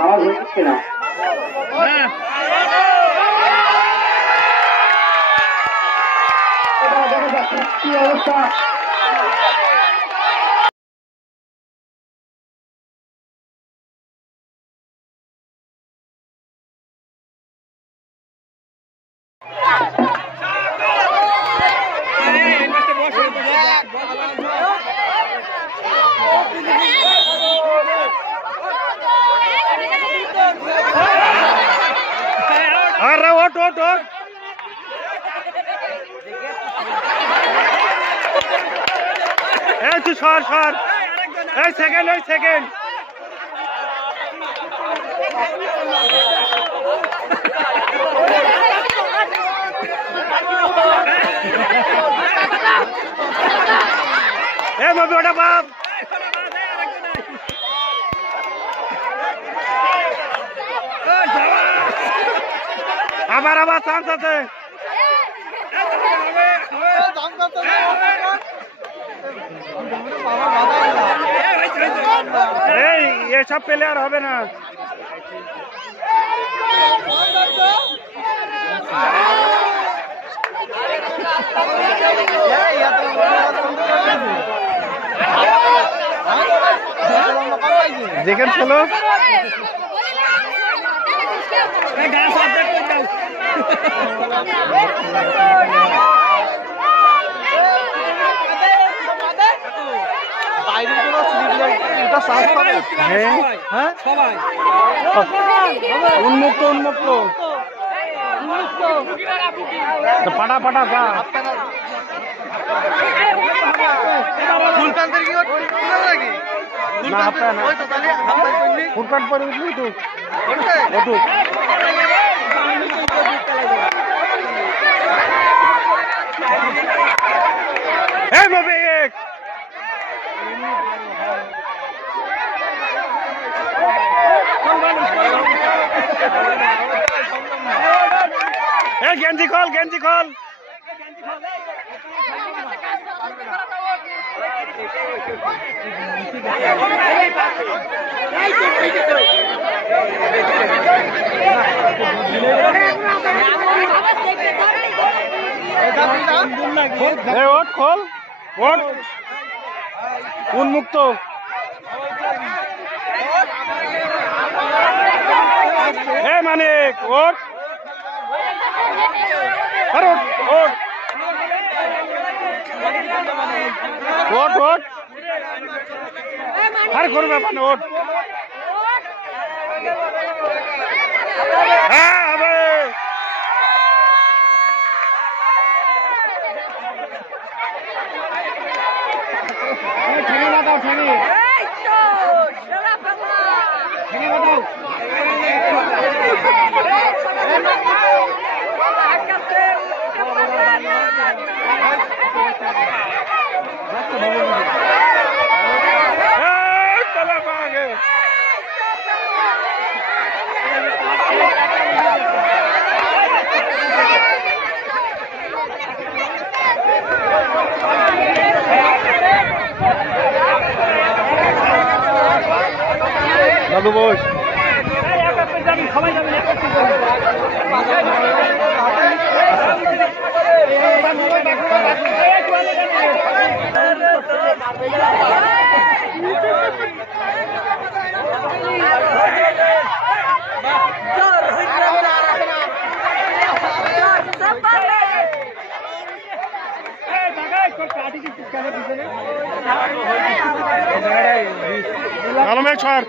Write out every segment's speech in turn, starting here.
আওয়াজ হচ্ছে না। দেখা যাচ্ছে কি অবস্থা। अरे ओट ओट ओट तू सर सर सेकेंड सेकेंड मबी ओटा बाप আবার আবার চান্স আছে এই এসব পেলে আর হবে না দেখেন চলো উন্মুক্ত উন্মুক্ত পাটা পাটা যা না হাফটা না ফুটপাট পরে উঠলি তো ওটুক এই মবে এক গেঞ্জি কল গেঞ্জি কল ওট খোল ওট উন্মুক্ত মানিক ওট আরে ওট ওট ওট আরে করবে মানে ওট হ্যাঁ হবে ঠেঙে বাতাও ঠেঙে ঠেঙে বাতাও দাদু বস সবাই যাবেন আলমের ছড়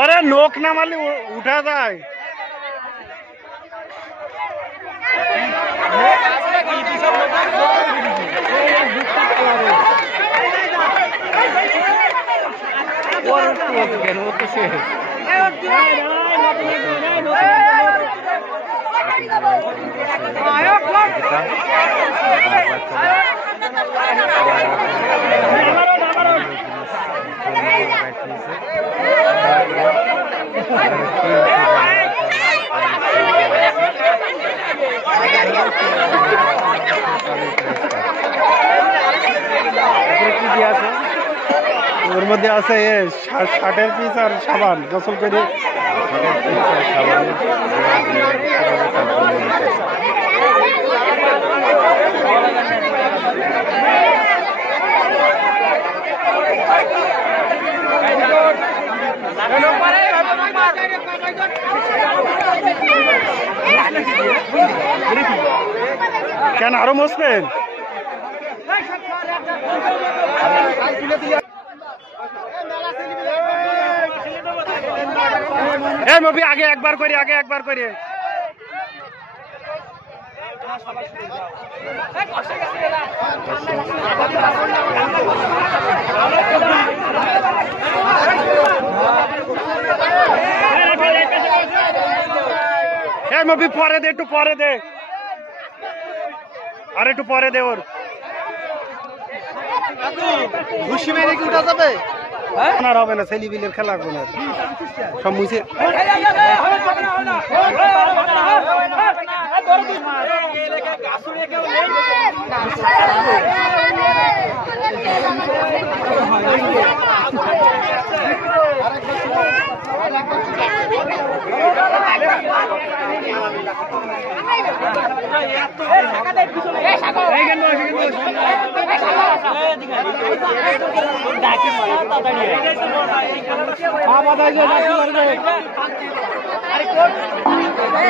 अरे नोक ना मारली उठा जाए ওর মধ্যে আছে শার্টের পিস আর সাবান গোসল করে কেন আরো মসবেন আগে একবার করে পরে দে একটু পরে দে আর একটু পরে দে ওর ঘুষি মেরে কি উঠা যাবে আর হবে না ছেলিবিলের খেলা কোন সব মুছে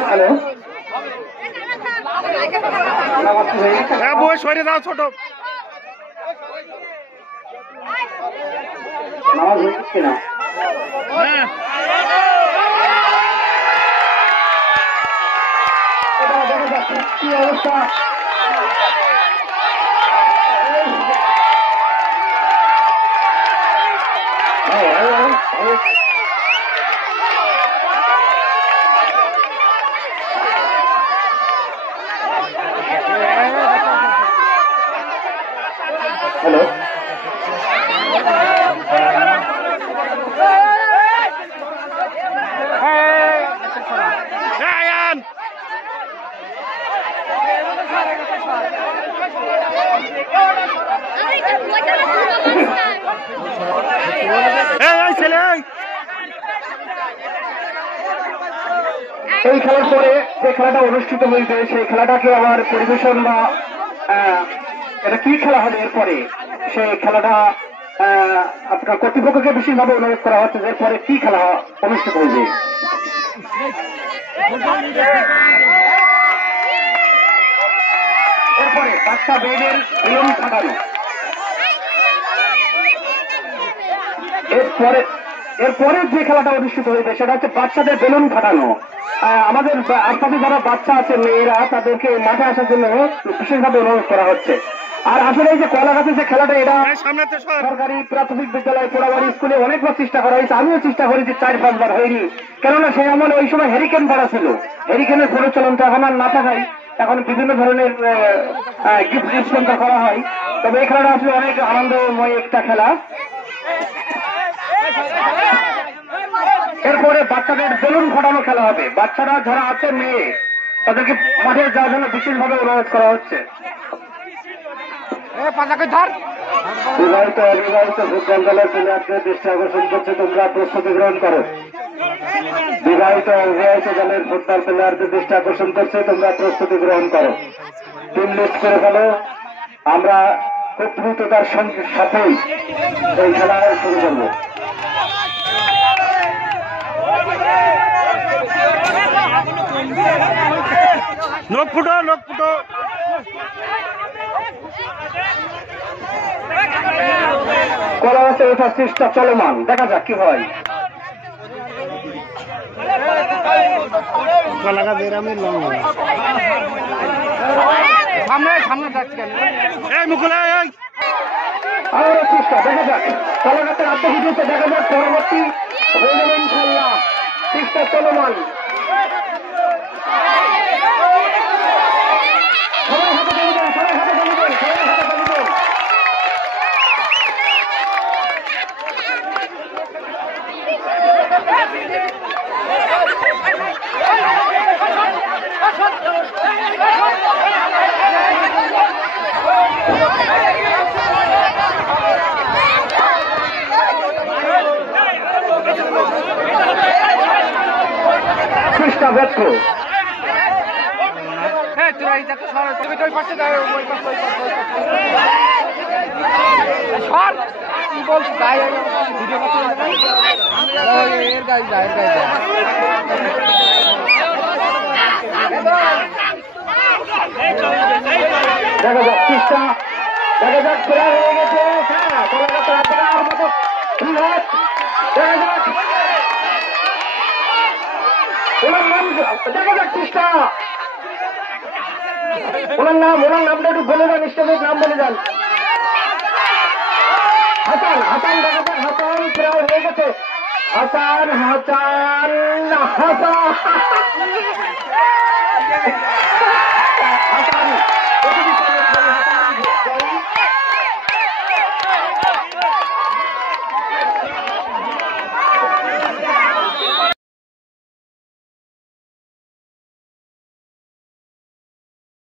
হ্যালো বই সরে দাও ছোট নামাজ হচ্ছে না কি অবস্থা হ্যালো এই খেলার পরে যে খেলাটা অনুষ্ঠিত হয়েছে সেই খেলাটাকে আবার পরিবেশন বা এটা কি খেলা হবে এরপরে সেই খেলাটা আপনার কর্তৃপক্ষকে বিশেষভাবে অনুরোধ করা হচ্ছে যে পরে কি খেলা অনুষ্ঠিত হয়েছে এরপরে বাচ্চা মেয়েদের বেলুন ফাটানো এরপরে যে খেলাটা অনুষ্ঠিত হয়েছে সেটা হচ্ছে বাচ্চাদের বেলুন ফাটানো আমাদের আশপাশে যারা বাচ্চা আছে মেয়েরা তাদেরকে মাঠে আসার জন্য বিশেষভাবে অনুরোধ করা হচ্ছে আর আসলে এই যে কলাগাছের যে খেলাটা এটা সরকারি প্রাথমিক বিদ্যালয় পোড়াবাড়ি স্কুলে অনেকবার চেষ্টা করা হয়েছে আমিও চেষ্টা করেছি 4-5 বার হয়নি কেননা সেই আমলে ওই সময় হ্যারিকেন ভাড়া ছিল হ্যারিকেনের প্রচলনটা এখন আর না থাকায় এখন বিভিন্ন ধরনের গিফট করা হয় তবে এই খেলাটা আসলে অনেক আনন্দময় একটা খেলা এরপরে বাচ্চাদের বেলুন ফাটানো খেলা হবে বাচ্চারা যারা আছে মেয়ে তাদেরকে মাঠে যাওয়ার জন্য বিশেষভাবে অনুরোধ করা হচ্ছে বিবাহিত অবিবাহিত ভোটগ্রন্থালয় প্লেয়ারকে দৃষ্টি আকর্ষণ করছে তোমরা প্রস্তুতি গ্রহণ করো বিবাহিত অবিবাহিত দলের ফুটবল প্লেয়ারদের দৃষ্টি আকর্ষণ করছে তোমরা প্রস্তুতি গ্রহণ করো টিম লিস্ট করে ফেলো আমরা খুব দ্রুততার সাথেই এই খেলা শুরু করবো নখ ফুটো কলাগাছে ওঠার চেষ্টা চলমান দেখা যাক কি হয় সামনে যাচ্ছে আরো চেষ্টা দেখা যাক কলাগাছের আত্মবিশ্বাসে দেখা যাক পরবর্তী হয়ে যাবে ইনশাল্লাহ চেষ্টা চলমান সবাই হাতে তালি দেন কৃষ্ণা ব্যক্ত দেখা যাক কৃষ্ণা, দেখা যাক প্রায় হয়ে গেছে। হ্যাঁ, কলকাতার মতো দেখা যাক ওনার নাম, দেখা যাক কৃষ্ণা ওনার নামটা একটু বলে দেন, স্টেজের নাম বলে দেন। হাসান, হাসান, দেখা যাক হাসান প্রায় হয়ে গেছে। হাসান হাসান হাসান